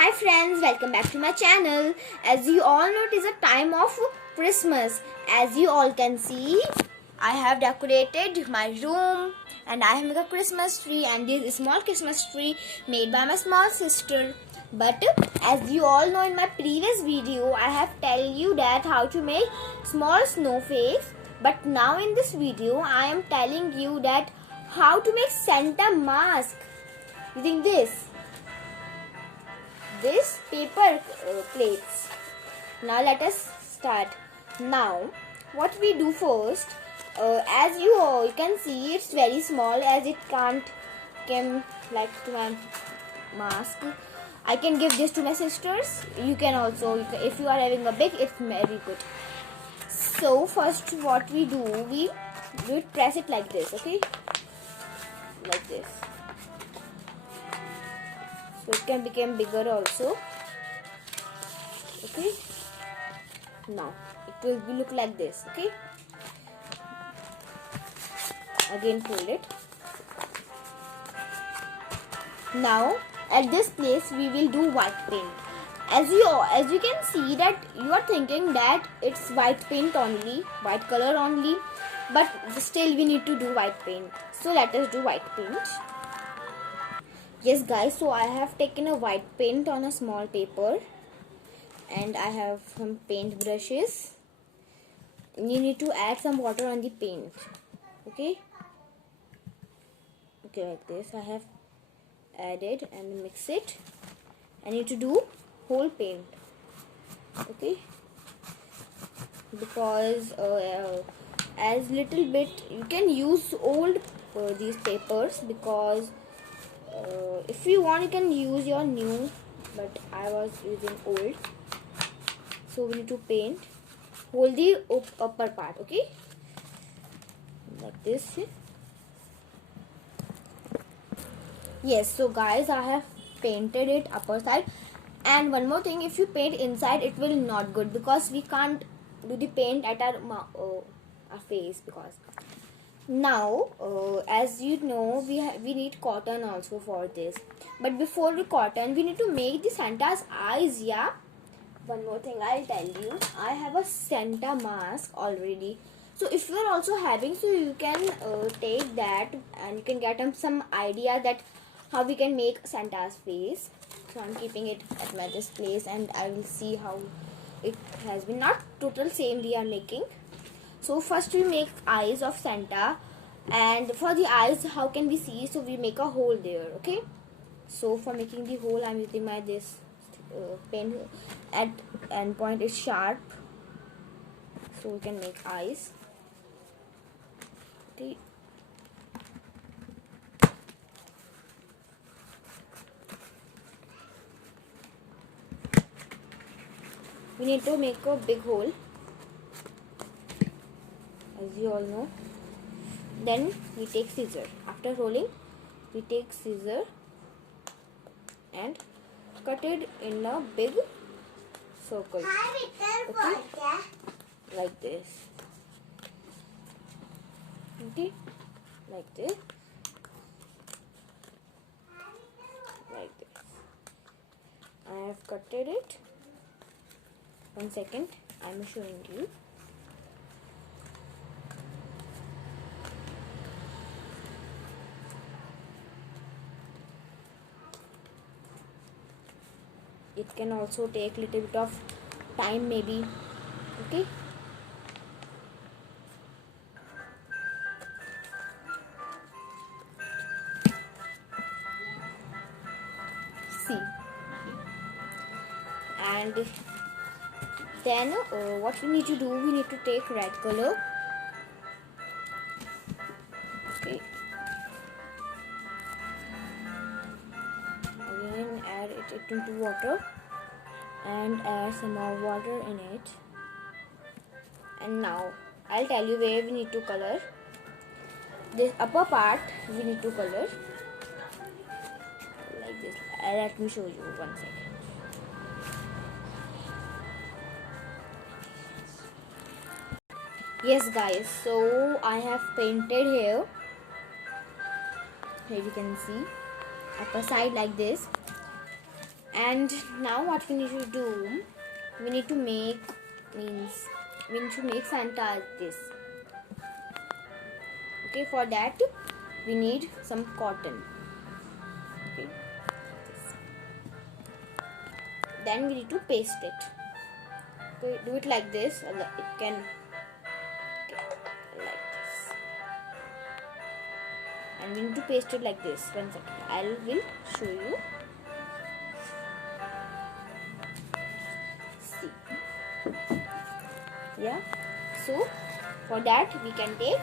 Hi friends, welcome back to my channel. As you all know, it is a time of Christmas. As you all can see, I have decorated my room and I have made a Christmas tree, and this is a small Christmas tree made by my small sister. But as you all know, in my previous video I have tell you that how to make small snow face. But now in this video I am telling you that how to make Santa mask using this paper plates. Now let us start. Now what we do first, as you can see, it's very small as it can't come like to my mask. I can give this to my sisters. You can also, if you are having a big, it's very good. So first what we do, we press it like this, okay, like this. So it can become bigger also. Okay. Now it will look like this. Okay. Again fold it. Now at this place we will do white paint. As you can see that you are thinking that it's white paint only, white color only, but still we need to do white paint. So let us do white paint. Yes guys, so I have taken a white paint on a small paper and I have some paint brushes. You need to add some water on the paint. Okay, like this I have added and mix it. I need to do whole paint. Okay, because as little bit you can use old these papers, because if you want you can use your new, but I was using old. So we need to paint hold the upper part, okay, like this. Yes, so guys, I have painted it upper side. And one more thing, if you paint inside it will not good, because we can't do the paint at our face. Because now as you know, we need cotton also for this. But before the cotton we need to make the Santa's eyes. Yeah, one more thing I'll tell you, I have a Santa mask already. So if you are also having, so you can take that and you can get some idea that how we can make Santa's face. So I'm keeping it at this place and I will see how it has been. Not total same we are making. So first we make eyes of Santa, and for the eyes how can we see, so we make a hole there. Okay, so for making the hole I'm using my this pen at end point is sharp, so we can make eyes. Okay, we need to make a big hole, as you all know. Then we take scissor. After rolling we take scissor and cut it in a big circle. Okay, like this. Okay, like this, like this. I have cutted it. 1 second, I am showing you. It can also take little bit of time maybe. Okay, see. And then what we need to do, we need to take red color. Okay, again add it into water and add some more water in it. And now I'll tell you where we need to color. This upper part we need to color like this. Let me show you 1 second. Yes guys, so I have painted here you can see upper side like this. And now what we need to do, we need to make Santa as this. Okay, for that we need some cotton. Okay, then we need to paste it. Okay, do it like this, or it can like this, and we need to paste it like this. 1 second, I will show you. See, yeah. So for that we can take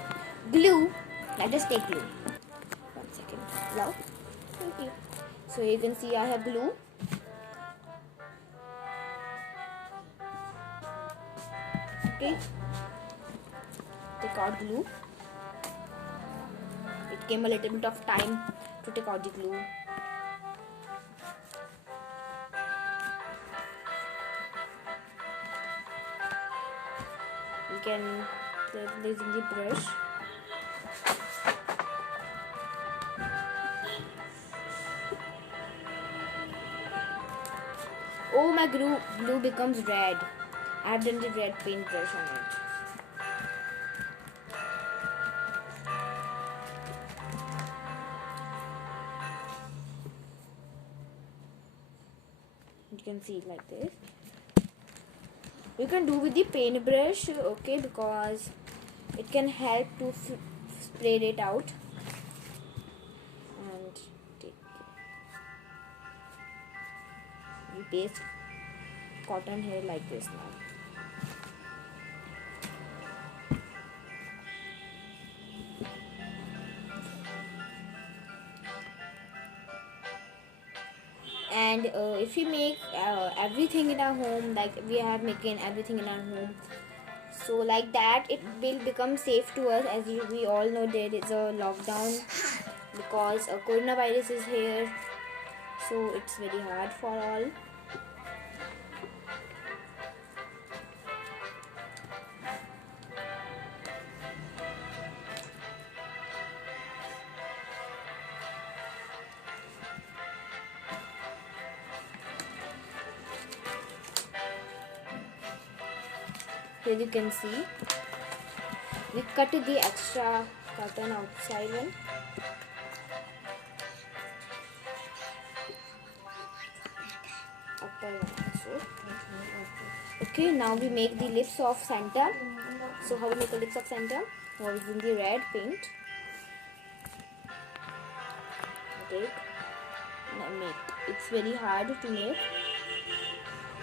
glue. Let us take glue. 1 second, now. Thank you. So you can see I have glue. Okay, take out glue. It came a little bit of time to take out the glue. You can place this in the brush. Oh, my glue becomes red. I have done the red paintbrush on it. You can see it like this. You can do with the paintbrush, okay, because it can help to spray it out. And we paste cotton here like this now. And if we make everything in our home, like we have making everything in our home, so like that it will become safe to us. As we all know, there is a lockdown because coronavirus is here, so it's very hard for all. Here you can see we cut the extra cotton outside one. Upper one also. Okay, now we make the lips of Santa. So how we make the lips of Santa? Now using the red paint. Okay, now make. It's very hard to make.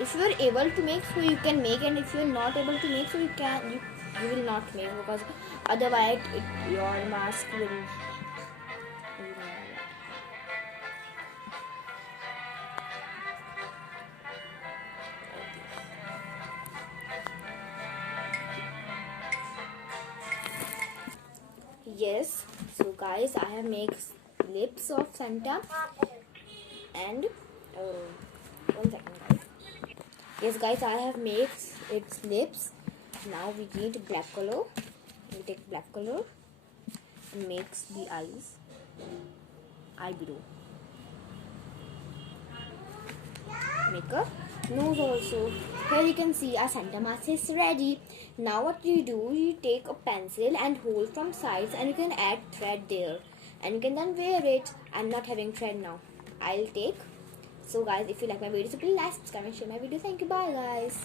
If you are able to make, so you can make, and if you are not able to make, so you will not make, because otherwise your mask will. Yes, so guys, I have made lips of Santa, and 1 second, guys. Yes, guys, I have made its lips. Now we need black color. We take black color and makes the eyebrow. Make a nose also. Here you can see our Santa mask is ready. Now what you do, you take a pencil and hold from sides, and you can add thread there, and you can then wear it. I'm not having thread now. I'll take. So guys, if you like my video, so please like, subscribe and share my video. Thank you. Bye guys.